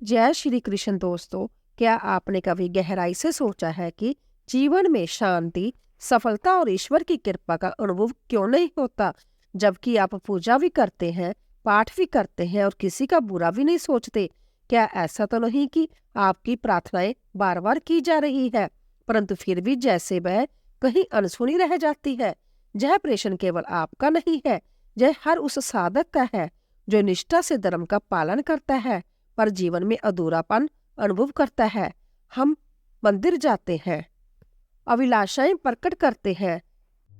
जय श्री कृष्ण दोस्तों। क्या आपने कभी गहराई से सोचा है कि जीवन में शांति, सफलता और ईश्वर की कृपा का अनुभव क्यों नहीं होता? जबकि आप पूजा भी करते हैं, पाठ भी करते हैं और किसी का बुरा भी नहीं सोचते। क्या ऐसा तो नहीं कि आपकी प्रार्थनाएं बार बार की जा रही है, परंतु फिर भी जैसे वह कहीं अनसुनी रह जाती है? यह प्रश्न केवल आपका नहीं है, यह हर उस साधक का है जो निष्ठा से धर्म का पालन करता है पर जीवन में अधूरापन अनुभव करता है। हम मंदिर जाते हैं, अभिलाषाएं प्रकट करते हैं,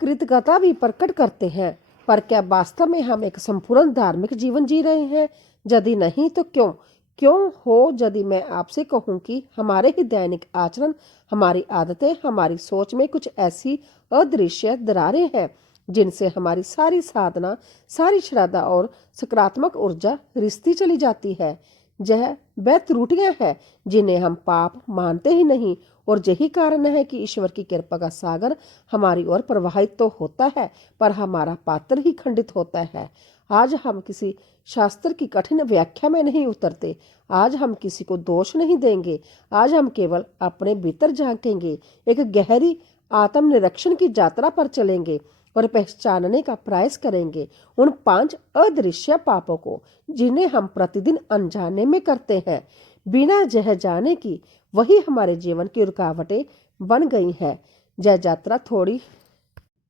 कृतज्ञता भी प्रकट करते हैं, पर क्या वास्तव में हम एक संपूर्ण धार्मिक जीवन जी रहे हैं? यदि नहीं तो क्यों? क्यों हो यदि मैं आपसे कहूं कि हमारे ही दैनिक आचरण, हमारी आदतें, हमारी सोच में कुछ ऐसी अदृश्य दरारें हैं जिनसे हमारी सारी साधना, सारी श्रद्धा और सकारात्मक ऊर्जा रिश्ती चली जाती है। यह वह त्रुटियां हैं जिन्हें हम पाप मानते ही नहीं, और यही कारण है कि ईश्वर की कृपा का सागर हमारी ओर प्रवाहित तो होता है पर हमारा पात्र ही खंडित होता है। आज हम किसी शास्त्र की कठिन व्याख्या में नहीं उतरते, आज हम किसी को दोष नहीं देंगे, आज हम केवल अपने भीतर झांकेंगे, एक गहरी आत्मनिरीक्षण की यात्रा पर चलेंगे और पहचानने का प्रयास करेंगे उन 5 अदृश्य पापों को जिन्हें हम प्रतिदिन अनजाने में करते हैं, बिना यह जाने कि वही हमारे जीवन की रुकावटें बन गई है। यह यात्रा थोड़ी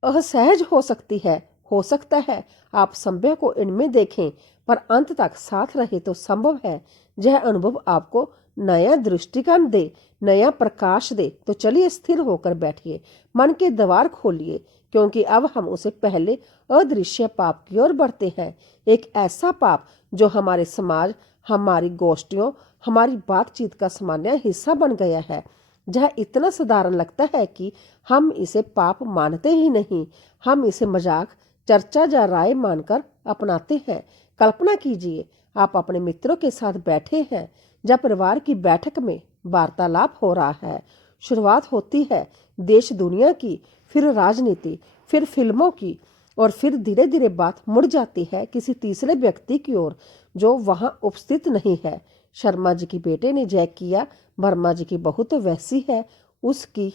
असहज हो सकती है, हो सकता है आप संभव को इनमें देखें, पर अंत तक साथ रहे तो संभव है यह अनुभव आपको नया दृष्टिकोण दे, नया प्रकाश दे। तो चलिए स्थिर होकर बैठिए, मन के द्वार खोलिए, क्योंकि अब हम उसे पहले अदृश्य पाप की ओर बढ़ते हैं। एक ऐसा पाप जो हमारे समाज, हमारी गोष्ठियों, हमारी बातचीत का सामान्य हिस्सा बन गया है। यह इतना साधारण लगता है कि हम इसे पाप मानते ही नहीं, हम इसे मजाक, चर्चा या राय मानकर अपनाते हैं। कल्पना कीजिए, आप अपने मित्रों के साथ बैठे हैं या परिवार की बैठक में वार्तालाप हो रहा है। शुरुआत होती है देश दुनिया की, फिर राजनीति, फिर फिल्मों की, और फिर धीरे धीरे बात मुड़ जाती है किसी तीसरे व्यक्ति की ओर जो वहां उपस्थित नहीं है। शर्मा जी के बेटे ने जय किया, वर्मा जी की बहू तो वैसी है, उसकी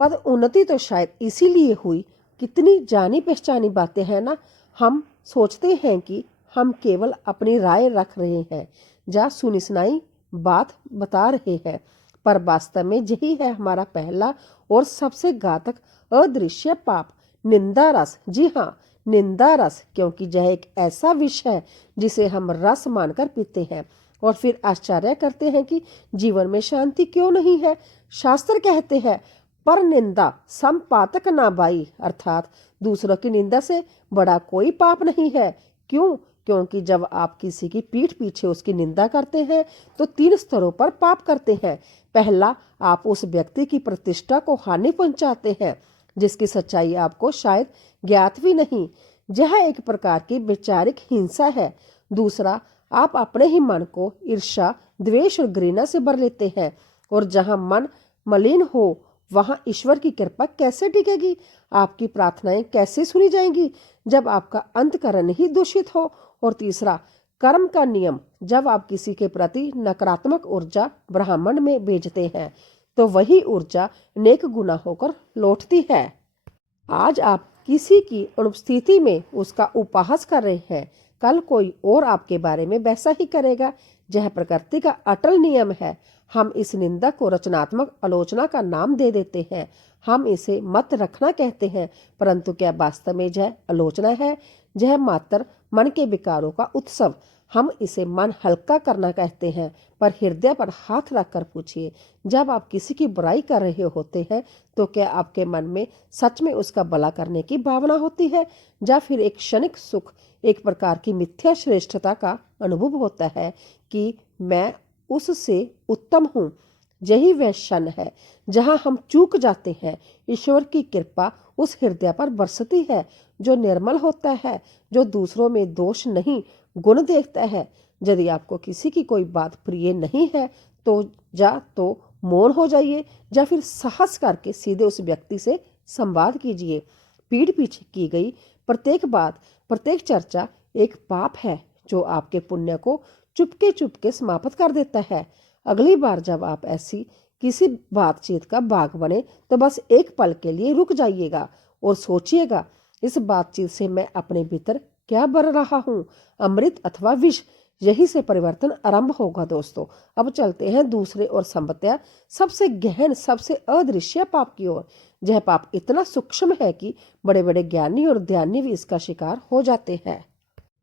पद उन्नति तो शायद इसीलिए हुई। कितनी जानी पहचानी बातें हैं ना। हम सोचते हैं कि हम केवल अपनी राय रख रहे हैं या सुनी सुनाई बात बता रहे हैं, पर वास्तव में यही है हमारा पहला और सबसे घातक अदृश्य पाप, निंदा रस। जी हाँ, निंदा रस, क्योंकि यह एक ऐसा विष है जिसे हम रस मानकर पीते हैं और फिर आश्चर्य करते हैं कि जीवन में शांति क्यों नहीं है। शास्त्र कहते हैं पर निंदा संपातक ना बाई, अर्थात दूसरों की निंदा से बड़ा कोई पाप नहीं है। क्यों? क्योंकि जब आप किसी की पीठ पीछे उसकी निंदा करते हैं तो 3 स्तरों पर पाप करते हैं। पहला, आप उस व्यक्ति की प्रतिष्ठा को हानि पहुंचाते हैं जिसकी सच्चाई आपको शायद ज्ञात भी नहीं। यह एक प्रकार की वैचारिक हिंसा है। दूसरा, आप अपने ही मन को ईर्ष्या, द्वेष और घृणा से भर लेते हैं, और जहां मन मलिन हो वहां ईश्वर की कृपा कैसे टिकेगी? आपकी प्रार्थनाएं कैसे सुनी जाएंगी जब आपका अंतकरण ही दूषित हो? और तीसरा, कर्म का नियम, जब आप किसी के प्रति नकारात्मक ऊर्जा ब्रह्मांड में भेजते हैं तो वही ऊर्जा अनेक गुना होकर लौटती है। आज आप किसी की अनुपस्थिति में उसका उपहास कर रहे हैं, कल कोई और आपके बारे में वैसा ही करेगा। यह प्रकृति का अटल नियम है। हम इस निंदा को रचनात्मक आलोचना का नाम दे देते हैं, हम इसे मत रखना कहते हैं, परंतु क्या वास्तव में यह आलोचना है? यह मात्र मन के विकारों का उत्सव। हम इसे मन हल्का करना कहते हैं, पर हृदय पर हाथ रखकर पूछिए, जब आप किसी की बुराई कर रहे होते हैं तो क्या आपके मन में सच में उसका भला करने की भावना होती है, या फिर एक क्षणिक सुख, एक प्रकार की मिथ्या श्रेष्ठता का अनुभव होता है कि मैं उससे उत्तम हूँ? यही वह क्षण है जहाँ हम चूक जाते हैं। ईश्वर की कृपा उस हृदय पर बरसती है जो निर्मल होता है, जो दूसरों में दोष नहीं गुण देखता है। यदि आपको किसी की कोई बात प्रिय नहीं है तो या तो मौन हो जाइए या फिर साहस करके सीधे उस व्यक्ति से संवाद कीजिए। पीठ पीछे की गई प्रत्येक बात, प्रत्येक चर्चा एक पाप है जो आपके पुण्य को चुपके चुपके समाप्त कर देता है। अगली बार जब आप ऐसी किसी बातचीत का भाग बने तो बस एक पल के लिए रुक जाइएगा और सोचिएगा, इस बातचीत से मैं अपने भीतर क्या भर रहा हूँ, अमृत अथवा विष। यही से परिवर्तन आरंभ होगा दोस्तों। अब चलते हैं दूसरे और संभवतः सबसे गहन, सबसे अदृश्य पाप की ओर। यह पाप इतना सूक्ष्म है कि बड़े बड़े ज्ञानी और ध्यानी भी इसका शिकार हो जाते हैं।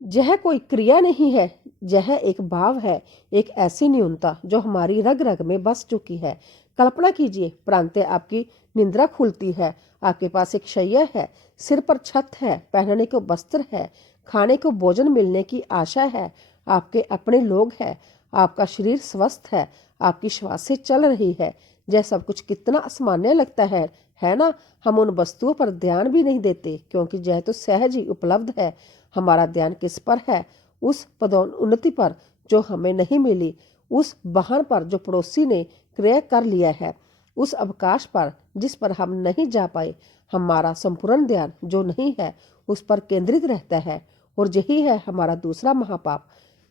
यह कोई क्रिया नहीं है, यह एक भाव है, एक ऐसी न्यूनता जो हमारी रग रग में बस चुकी है। कल्पना कीजिए, प्रांतः आपकी निंद्रा खुलती है, आपके पास एक शैया है, सिर पर छत है, पहनने को वस्त्र है, खाने को भोजन मिलने की आशा है, आपके अपने लोग हैं, आपका शरीर स्वस्थ है, आपकी श्वासें चल रही है। यह सब कुछ कितना असामान्य लगता है ना। हम उन वस्तुओं पर ध्यान भी नहीं देते क्योंकि यह तो सहज ही उपलब्ध है। हमारा ध्यान किस पर है? उस पदोन्नति पर जो हमें नहीं मिली, उस वाहन पर जो पड़ोसी ने क्रय कर लिया है, उस अवकाश पर जिस पर हम नहीं जा पाए। हमारा संपूर्ण ध्यान जो नहीं है उस पर केंद्रित रहता है। और यही है हमारा दूसरा महापाप,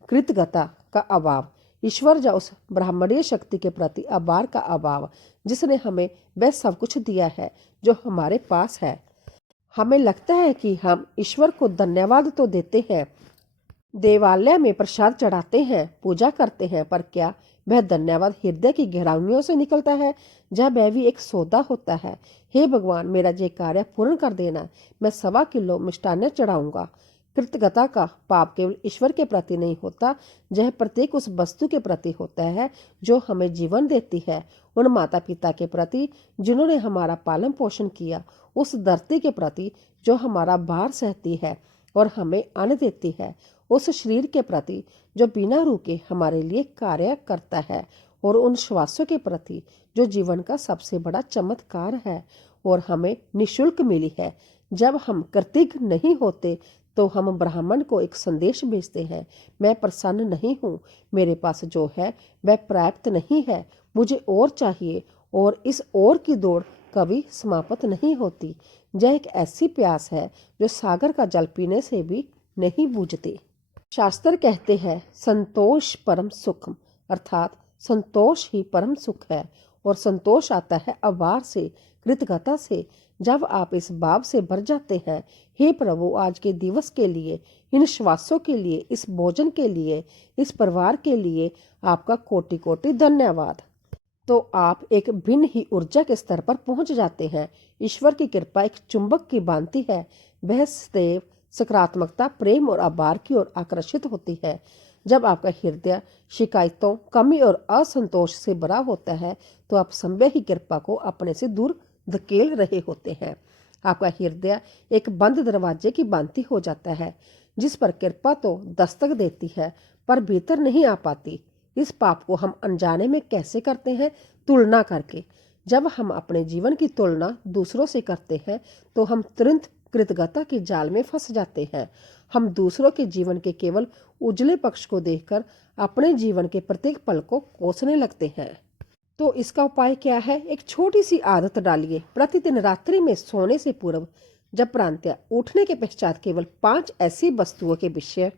कृतज्ञता का अभाव। ईश्वर या उस ब्राह्मणीय शक्ति के प्रति आभार का अभाव जिसने हमें वह सब कुछ दिया है जो हमारे पास है। हमें लगता है कि हम ईश्वर को धन्यवाद तो देते हैं, देवालय में प्रसाद चढ़ाते हैं, पूजा करते हैं, पर क्या वह धन्यवाद हृदय की गहराइयों से निकलता है? जब वह भी एक सौदा होता है, हे भगवान मेरा ये कार्य पूर्ण कर देना, मैं 1.25 किलो मिष्टान्न चढ़ाऊंगा। कृतज्ञता का पाप केवल ईश्वर के प्रति नहीं होता, यह प्रत्येक उस वस्तु के प्रति होता है जो हमें जीवन देती है, उन माता पिता के प्रति जिन्होंने हमारा पालन पोषण किया, उस धरती के प्रति जो हमारा भार सहती है और हमें अन्न देती है, उस शरीर के प्रति जो बिना रुके हमारे लिए कार्य करता है, और उन श्वासों के प्रति जो जीवन का सबसे बड़ा चमत्कार है और हमें निःशुल्क मिली है। जब हम कृतज्ञ नहीं होते तो हम ब्राह्मण को एक संदेश भेजते हैं, मैं प्रसन्न नहीं हूँ, मेरे पास जो है वह पर्याप्त नहीं है, मुझे और चाहिए। और इस और की दौड़ कभी समाप्त नहीं होती। यह एक ऐसी प्यास है जो सागर का जल पीने से भी नहीं बुझती। शास्त्र कहते हैं संतोष परम सुखम, अर्थात संतोष ही परम सुख है। और संतोष आता है आभार से, कृतज्ञता से। जब आप इस भाव से भर जाते हैं, हे प्रभु आज के दिवस के लिए, इन श्वासों के लिए, इस भोजन के लिए, इस परिवार के लिए आपका कोटि कोटि धन्यवाद, तो आप एक भिन्न ही ऊर्जा के स्तर पर पहुंच जाते हैं। ईश्वर की कृपा एक चुंबक की भांति है, वह सदैव सकारात्मकता, प्रेम और आभार की ओर आकर्षित होती है। जब आपका हृदय शिकायतों, कमी और असंतोष से भरा होता है तो आप संभव ही कृपा को अपने से दूर धकेल रहे होते हैं। आपका हृदय एक बंद दरवाजे की भांति हो जाता है जिस पर कृपा तो दस्तक देती है पर भीतर नहीं आ पाती। इस पाप को हम अनजाने में कैसे करते हैं? तुलना करके। जब हम अपने जीवन की तुलना दूसरों से करते हैं तो हम तुरंत कृतज्ञता के जाल में फंस जाते हैं। हम दूसरों के जीवन के केवल उजले पक्ष को देखकर अपने जीवन के प्रत्येक पल को कोसने लगते हैं। तो इसका उपाय क्या है? एक छोटी सी आदत डालिए। प्रतिदिन रात्रि में सोने से पूर्व जब प्रांतः उठने के पश्चात केवल 5 ऐसी वस्तुओं के विषय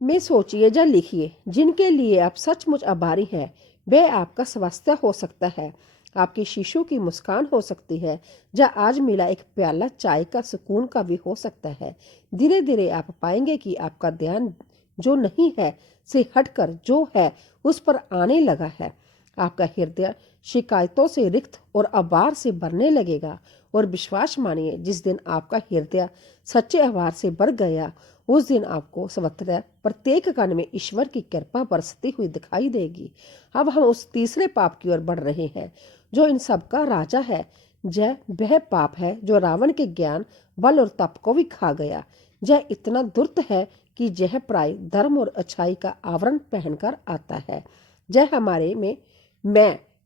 में सोचिए या लिखिए जिनके लिए आप सचमुच आभारी हैं। वह आपका स्वास्थ्य हो सकता है, आपकी शिशु की मुस्कान हो सकती है, या आज मिला एक प्याला चाय का सुकून का भी हो सकता है। धीरे धीरे आप पाएंगे कि आपका ध्यान जो नहीं है से हटकर जो है उस पर आने लगा है। आपका हृदय शिकायतों से रिक्त और आभार से भरने लगेगा। और विश्वास मानिए, जिस दिन आपका हृदय सच्चे आभार से भर गया उस दिन आपको सर्वत्र प्रत्येक कण में ईश्वर की कृपा बरसती हुई दिखाई देगी। अब हम उस तीसरे पाप की ओर बढ़ रहे हैं जो इन सब का राजा है। यह वह पाप है जो रावण के ज्ञान, बल और तप को भी खा गया। यह इतना दुर्त है कि यह प्राय धर्म और अच्छाई का आवरण पहनकर आता है। यह हमारे में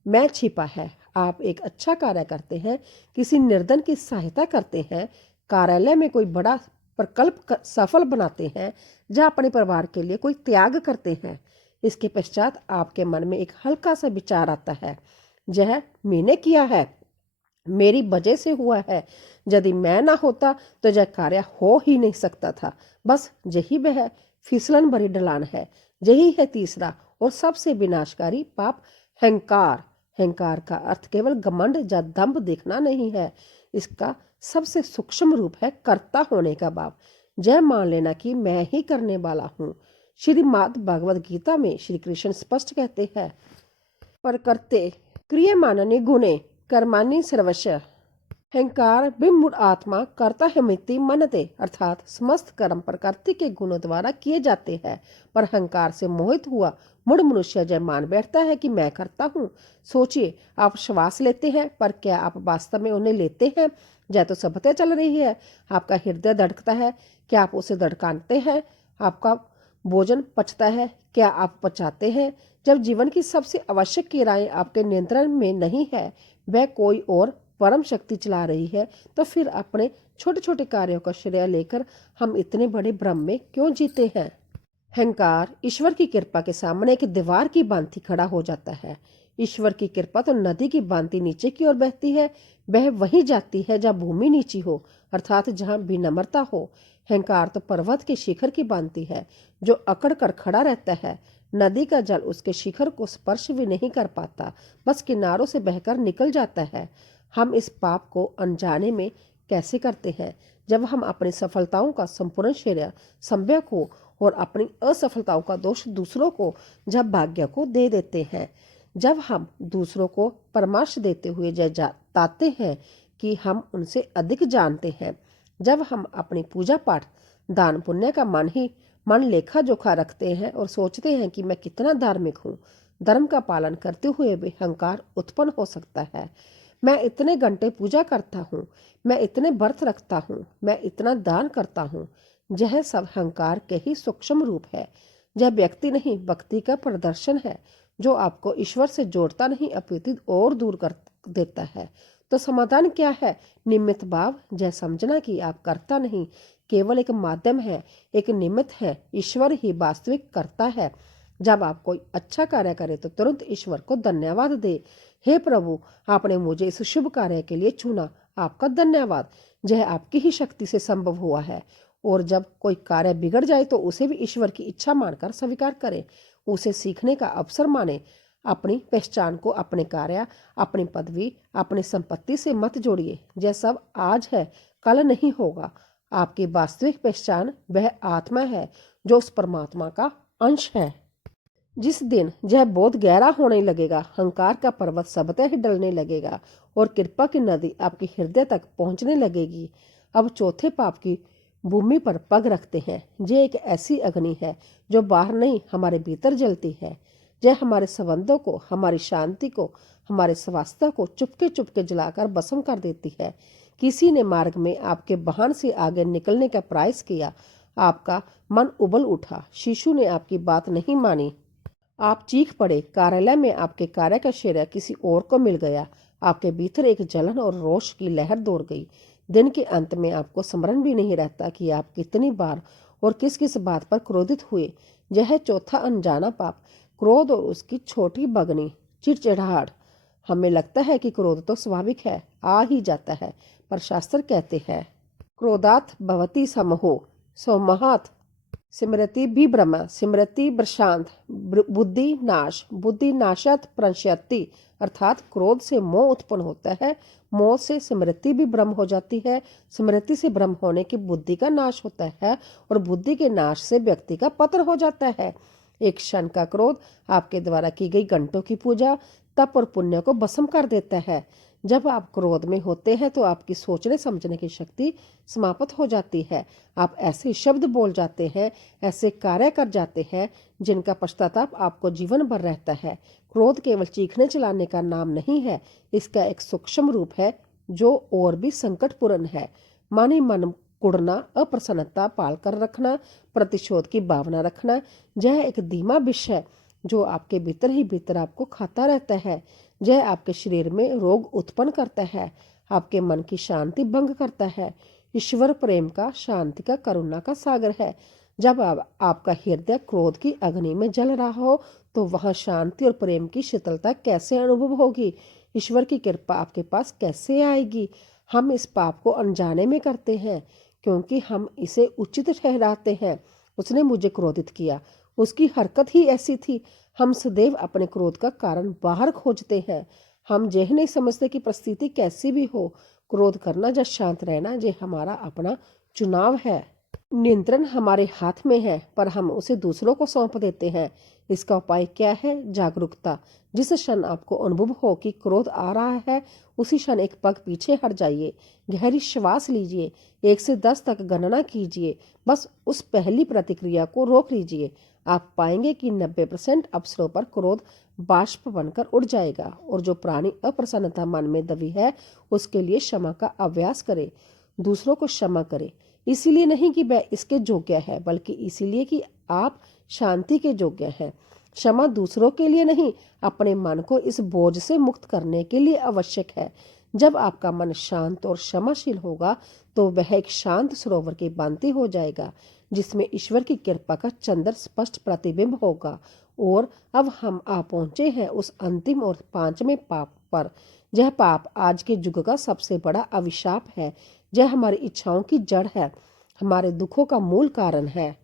मैं छिपा है। आप एक अच्छा कार्य करते हैं, किसी निर्धन की सहायता करते हैं, कार्यालय में कोई बड़ा प्रकल्प सफल बनाते हैं, या अपने परिवार के लिए कोई त्याग करते हैं। इसके पश्चात आपके मन में एक हल्का सा विचार आता है, यह मैंने किया है, मेरी वजह से हुआ है। यदि मैं ना होता तो यह कार्य हो ही नहीं सकता था। बस यही वह फिसलन भरी ढलान है यही है तीसरा और सबसे विनाशकारी पाप, अहंकार। अहंकार का अर्थ केवल घमंड या दंभ देखना नहीं है, इसका सबसे सूक्ष्म रूप है कर्ता होने का भाव। यह मान लेना कि मैं ही करने वाला हूँ। श्रीमद् भगवद गीता में श्री कृष्ण स्पष्ट कहते हैं, परकर्ते क्रियमाणनि गुणे कर्माणि सर्वस्य अहंकार विमूढ़ आत्मा करता है मिति मनते, अर्थात समस्त कर्म प्रकृति के गुणों द्वारा किए जाते हैं, पर अहंकार से मोहित हुआ मूढ़ मनुष्य जय मान बैठता है कि मैं करता हूँ। सोचिए, आप श्वास लेते हैं पर क्या आप वास्तव में उन्हें लेते हैं? जय तो सबते चल रही है। आपका हृदय धड़कता है, क्या आप उसे धड़काते हैं? आपका भोजन पचता है, क्या आप पचाते हैं? जब जीवन की सबसे आवश्यक क्रियाएं आपके नियंत्रण में नहीं है, वह कोई और परम शक्ति चला रही है, तो फिर अपने छोटे छोटे कार्यों का श्रेय लेकर हम इतने बड़े भ्रम में क्यों जीते हैं? अहंकार ईश्वर की कृपा के सामने एक दीवार की भांति खड़ा हो जाता है। ईश्वर की कृपा तो नदी की भांति नीचे की ओर बहती है, वह वहीं जाती है जहाँ भूमि नीची हो, अर्थात जहाँ विनम्रता हो। अहंकार तो पर्वत के शिखर की भांति है जो अकड़ कर खड़ा रहता है। नदी का जल उसके शिखर को स्पर्श भी नहीं कर पाता, बस किनारों से बहकर निकल जाता है। हम इस पाप को अनजाने में कैसे करते हैं? जब हम अपनी सफलताओं का संपूर्ण श्रेय सम्यक को और अपनी असफलताओं का दोष दूसरों को, जब भाग्य को दे देते हैं, जब हम दूसरों को परामर्श देते हुए जताते हैं कि हम उनसे अधिक जानते हैं, जब हम अपनी पूजा पाठ दान पुण्य का मन लेखा जोखा रखते हैं और सोचते हैं कि मैं कितना धार्मिक हूँ। धर्म का पालन करते हुए भी अहंकार उत्पन्न हो सकता है। मैं इतने घंटे पूजा करता हूँ, मैं इतने व्रत रखता हूँ, मैं इतना दान करता हूँ। यह सब अहंकार के ही सूक्ष्म रूप है। यह व्यक्ति नहीं, भक्ति का प्रदर्शन है जो आपको ईश्वर से जोड़ता नहीं अपितु और दूर कर देता है। तो समाधान क्या है? निमित्त भाव, यह समझना कि आप करता नहीं, केवल एक माध्यम है, एक निमित्त है। ईश्वर ही वास्तविक करता है। जब आप कोई अच्छा कार्य करें तो तुरंत ईश्वर को धन्यवाद दे, हे प्रभु, आपने मुझे इस शुभ कार्य के लिए चुना, आपका धन्यवाद। यह आपकी ही शक्ति से संभव हुआ है। और जब कोई कार्य बिगड़ जाए तो उसे भी ईश्वर की इच्छा मानकर स्वीकार करें, उसे सीखने का अवसर माने। अपनी पहचान को अपने कार्य, अपनी पदवी, अपनी संपत्ति से मत जोड़िए। यह सब आज है, कल नहीं होगा। आपकी वास्तविक पहचान वह आत्मा है जो उस परमात्मा का अंश है। जिस दिन यह बोध गहरा होने लगेगा, अहंकार का पर्वत सबतः ही डलने लगेगा और कृपा की नदी आपके हृदय तक पहुंचने लगेगी। अब चौथे पाप की भूमि पर पग रखते हैं। यह एक ऐसी अग्नि है जो बाहर नहीं, हमारे भीतर जलती है। यह हमारे संबंधों को, हमारी शांति को, हमारे स्वास्थ्य को चुपके चुपके जलाकर भस्म कर देती है। किसी ने मार्ग में आपके वाहन से आगे निकलने का प्रयास किया, आपका मन उबल उठा, शिशु ने आपकी बात नहीं मानी, आप चीख पड़े, कार्यालय में आपके कार्य का श्रेय किसी और को मिल गया, आपके भीतर एक जलन और रोष की लहर दौड़ गई। दिन के अंत में आपको स्मरण भी नहीं रहता कि आप कितनी बार और किस किस बात पर क्रोधित हुए। यह चौथा अनजाना पाप, क्रोध और उसकी छोटी बगनी चिड़चिड़ाहट। हमें लगता है कि क्रोध तो स्वाभाविक है, आ ही जाता है, पर शास्त्र कहते हैं, क्रोधात भवति समहो सोमहात स्मृति विभ्रम स्मृति प्रशांत बुद्धि नाशत प्रणश्यति, अर्थात क्रोध से मोह उत्पन्न होता है, मोह से स्मृति भी भ्रम हो जाती है, स्मृति से भ्रम होने की बुद्धि का नाश होता है और बुद्धि के नाश से व्यक्ति का पतन हो जाता है। एक क्षण का क्रोध आपके द्वारा की गई घंटों की पूजा, तप और पुण्य को भस्म कर देता है। जब आप क्रोध में होते हैं तो आपकी सोचने समझने की शक्ति समाप्त हो जाती है। आप ऐसे शब्द बोल जाते हैं, ऐसे कार्य कर जाते हैं जिनका पश्चाताप आपको जीवन भर रहता है। क्रोध केवल चीखने चिल्लाने का नाम नहीं है, इसका एक सूक्ष्म रूप है जो और भी संकटपूर्ण है। मन ही मन कुड़ना, अप्रसन्नता पाल कर रखना, प्रतिशोध की भावना रखना, यह एक धीमा विष है जो आपके भीतर ही भीतर आपको खाता रहता है। यह आपके शरीर में रोग उत्पन्न करता है, आपके मन की शांति भंग करता है। ईश्वर प्रेम का, शांति का, करुणा का सागर है। जब आपका हृदय क्रोध की अग्नि में जल रहा हो तो वहां शांति और प्रेम की शीतलता कैसे अनुभव होगी? ईश्वर की कृपा आपके पास कैसे आएगी? हम इस पाप को अनजाने में करते हैं क्योंकि हम इसे उचित ठहराते हैं। उसने मुझे क्रोधित किया, उसकी हरकत ही ऐसी थी। हम सदैव अपने क्रोध का कारण बाहर खोजते हैं। हम यह नहीं समझते कि परिस्थिति कैसी भी हो, क्रोध करना या शांत रहना ये हमारा अपना चुनाव है। नियंत्रण हमारे हाथ में है, पर हम उसे दूसरों को सौंप देते हैं। इसका उपाय क्या है? जागरूकता। जिस क्षण आपको अनुभव हो कि क्रोध आ रहा है, उसी क्षण एक पग पीछे हट जाइए, गहरी श्वास लीजिए, 1 से 10 तक गणना कीजिए, बस उस पहली प्रतिक्रिया को रोक लीजिए। आप पाएंगे कि 90% अवसरों पर क्रोध बाष्प बनकर उड़ जाएगा। और जो पुरानी अप्रसन्नता मन में दबी है, उसके लिए क्षमा का अभ्यास करें। दूसरों को क्षमा करें, इसीलिए नहीं कि वह इसके योग्य है, बल्कि इसीलिए कि आप शांति के योग्य हैं। क्षमा दूसरों के लिए नहीं, अपने मन को इस बोझ से मुक्त करने के लिए आवश्यक है। जब आपका मन शांत और क्षमाशील होगा, तो वह एक शांत सरोवर की भांति हो जाएगा, जिसमें ईश्वर की कृपा का चंद्र स्पष्ट प्रतिबिंब होगा। और अब हम आ पहुंचे हैं उस अंतिम और 5वें पाप पर। यह पाप आज के युग का सबसे बड़ा अभिशाप है। यह हमारी इच्छाओं की जड़ है, हमारे दुखों का मूल कारण है।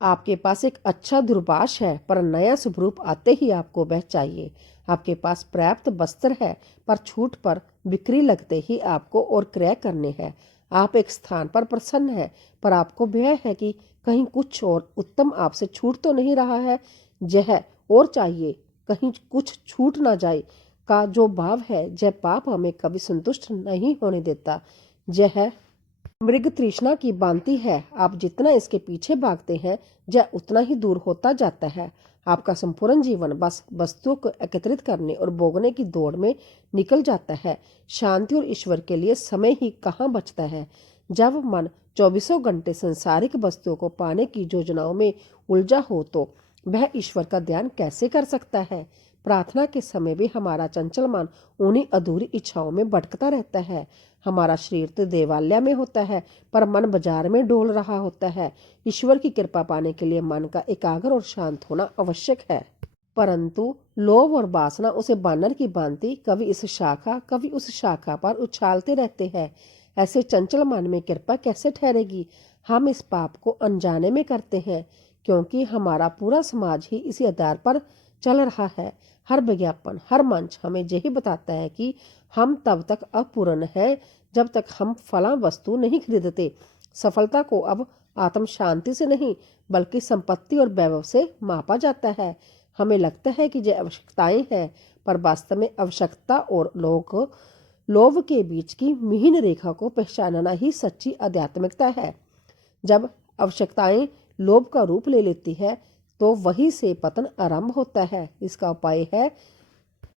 आपके पास एक अच्छा दूरभाष है, पर नया स्वरूप आते ही आपको वह चाहिए। आपके पास पर्याप्त वस्त्र है, पर छूट पर बिक्री लगते ही आपको और क्रय करने हैं। आप एक स्थान पर प्रसन्न है, पर आपको भय है कि कहीं कुछ और उत्तम आपसे छूट तो नहीं रहा है। यह और चाहिए, कहीं कुछ छूट ना जाए का जो भाव है, यह पाप हमें कभी संतुष्ट नहीं होने देता। यह मृग तृष्णा की भांति है। आप जितना इसके पीछे भागते हैं, यह उतना ही दूर होता जाता है। आपका संपूर्ण जीवन बस वस्तुओं को एकत्रित करने और भोगने की दौड़ में निकल जाता है। शांति और ईश्वर के लिए समय ही कहाँ बचता है। जब मन 24 घंटे संसारिक वस्तुओं को पाने की योजनाओं में उलझा हो, तो वह ईश्वर का ध्यान कैसे कर सकता है। प्रार्थना के समय भी हमारा चंचल मन उन्हीं अधूरी इच्छाओं में भटकता रहता है। हमारा शरीर तो देवालय में होता है, पर मन बाजार में डोल रहा होता है। ईश्वर की कृपा पाने के लिए मन का एकाग्र और शांत होना आवश्यक है। परंतु लोभ और वासना उसे बानर की भांति कभी इस शाखा कभी उस शाखा पर उछालते रहते हैं। ऐसे चंचल मन में कृपा कैसे ठहरेगी। हम इस पाप को अनजाने में करते हैं, क्योंकि हमारा पूरा समाज ही इसी आधार पर चल रहा है। हर विज्ञापन, हर मंच हमें यही बताता है कि हम तब तक अपूर्ण हैं जब तक हम फला वस्तु नहीं खरीदते। सफलता को अब आत्म शांति से नहीं, बल्कि संपत्ति और वैभव से मापा जाता है। हमें लगता है कि ये आवश्यकताएं हैं, पर वास्तव में आवश्यकता और लोभ के बीच की महीन रेखा को पहचानना ही सच्ची आध्यात्मिकता है। जब आवश्यकताएं लोभ का रूप ले लेती है, तो वहीं से पतन आरंभ होता है। इसका उपाय है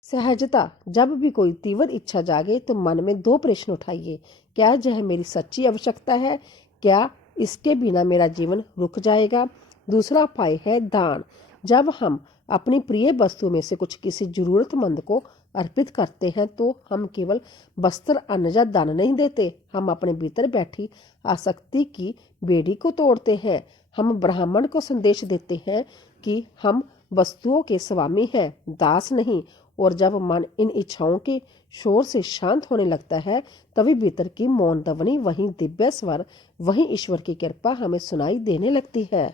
सहजता। जब भी कोई तीव्र इच्छा जागे, तो मन में 2 प्रश्न उठाइए। क्या यह मेरी सच्ची आवश्यकता है? क्या इसके बिना मेरा जीवन रुक जाएगा? दूसरा उपाय है दान। जब हम अपनी प्रिय वस्तु में से कुछ किसी जरूरतमंद को अर्पित करते हैं, तो हम केवल वस्त्र, अन्न या दान नहीं देते, हम अपने भीतर बैठी आसक्ति की बेड़ी को तोड़ते हैं। हम ब्राह्मण को संदेश देते हैं कि हम वस्तुओं के स्वामी हैं, दास नहीं। और जब मन इन इच्छाओं के शोर से शांत होने लगता है, तभी भीतर की मौन ध्वनि, वहीं दिव्य स्वर, वहीं ईश्वर की कृपा हमें सुनाई देने लगती है।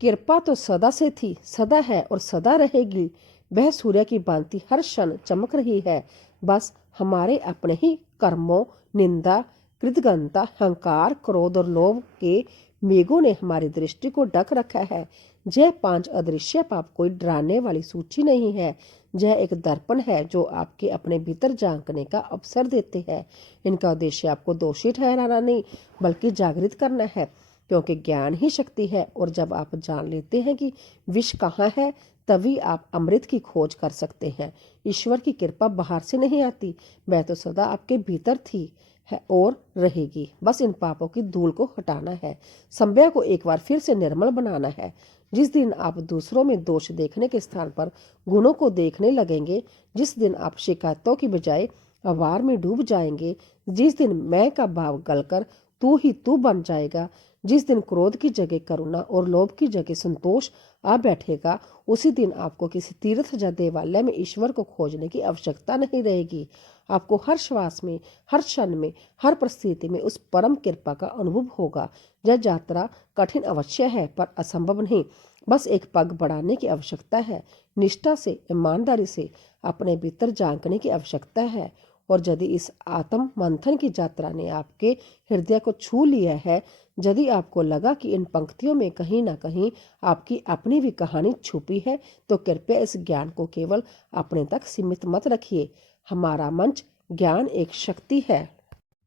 कृपा तो सदा से थी, सदा है और सदा रहेगी। वह सूर्य की भांति हर क्षण चमक रही है। बस हमारे अपने ही कर्मों, निंदा, कृतज्ञता, अहंकार, क्रोध और लोभ के मेघों ने हमारी दृष्टि को ढक रखा है। यह 5 अदृश्य पाप कोई डराने वाली सूची नहीं है। यह एक दर्पण है जो आपके अपने भीतर झांकने का अवसर देते हैं। इनका उद्देश्य आपको दोषी ठहराना नहीं, बल्कि जागृत करना है, क्योंकि ज्ञान ही शक्ति है। और जब आप जान लेते हैं कि विष कहाँ है, तभी आप अमृत की खोज कर सकते हैं। ईश्वर की कृपा बाहर से नहीं आती, वह तो सदा आपके भीतर थी, है और रहेगी। बस इन पापों की धूल को हटाना है, संभय को एक बार फिर से निर्मल बनाना है। जिस दिन आप दूसरों में दोष देखने के स्थान पर गुणों को देखने लगेंगे, जिस दिन आप शिकायतों की बजाय आभार में डूब जाएंगे, जिस दिन मैं का भाव गलकर तू ही तू बन जाएगा, जिस दिन क्रोध की जगह करुणा और लोभ की जगह संतोष आ बैठेगा, उसी दिन आपको किसी तीर्थ या देवालय में ईश्वर को खोजने की आवश्यकता नहीं रहेगी। आपको हर श्वास में, हर क्षण में, हर परिस्थिति में उस परम कृपा का अनुभव होगा। यह यात्रा कठिन अवश्य है, पर असंभव नहीं। बस एक पग बढ़ाने की आवश्यकता है। निष्ठा से, ईमानदारी से अपने भीतर झांकने की आवश्यकता है। और यदि इस आत्म मंथन की यात्रा ने आपके हृदय को छू लिया है, यदि आपको लगा कि इन पंक्तियों में कहीं ना कहीं आपकी अपनी भी कहानी छुपी है, तो कृपया इस ज्ञान को केवल अपने तक सीमित मत रखिए। हमारा मंच ज्ञान एक शक्ति है,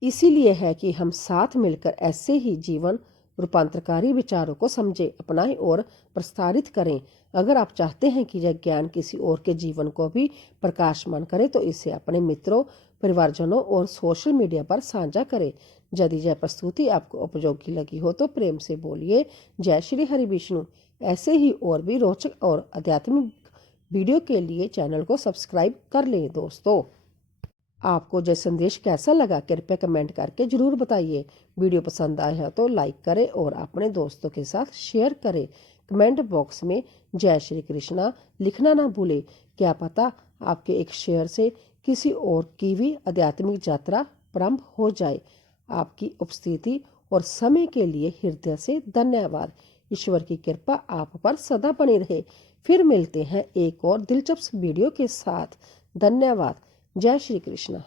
इसीलिए है कि हम साथ मिलकर ऐसे ही जीवन रूपांतरकारी विचारों को समझें, अपनाएं और प्रसारित करें। अगर आप चाहते हैं कि यह ज्ञान किसी और के जीवन को भी प्रकाशमान करे, तो इसे अपने मित्रों, परिवारजनों और सोशल मीडिया पर साझा करें। यदि यह प्रस्तुति आपको उपयोगी लगी हो तो प्रेम से बोलिए जय श्री हरि विष्णु। ऐसे ही और भी रोचक और आध्यात्मिक वीडियो के लिए चैनल को सब्सक्राइब कर लें। दोस्तों, आपको यह संदेश कैसा लगा कृपया कमेंट करके ज़रूर बताइए। वीडियो पसंद आया तो लाइक करें और अपने दोस्तों के साथ शेयर करें। कमेंट बॉक्स में जय श्री कृष्णा लिखना ना भूलें। क्या पता आपके एक शेयर से किसी और की भी आध्यात्मिक यात्रा प्रारंभ हो जाए। आपकी उपस्थिति और समय के लिए हृदय से धन्यवाद। ईश्वर की कृपा आप पर सदा बनी रहे। फिर मिलते हैं एक और दिलचस्प वीडियो के साथ। धन्यवाद। जय श्री कृष्ण।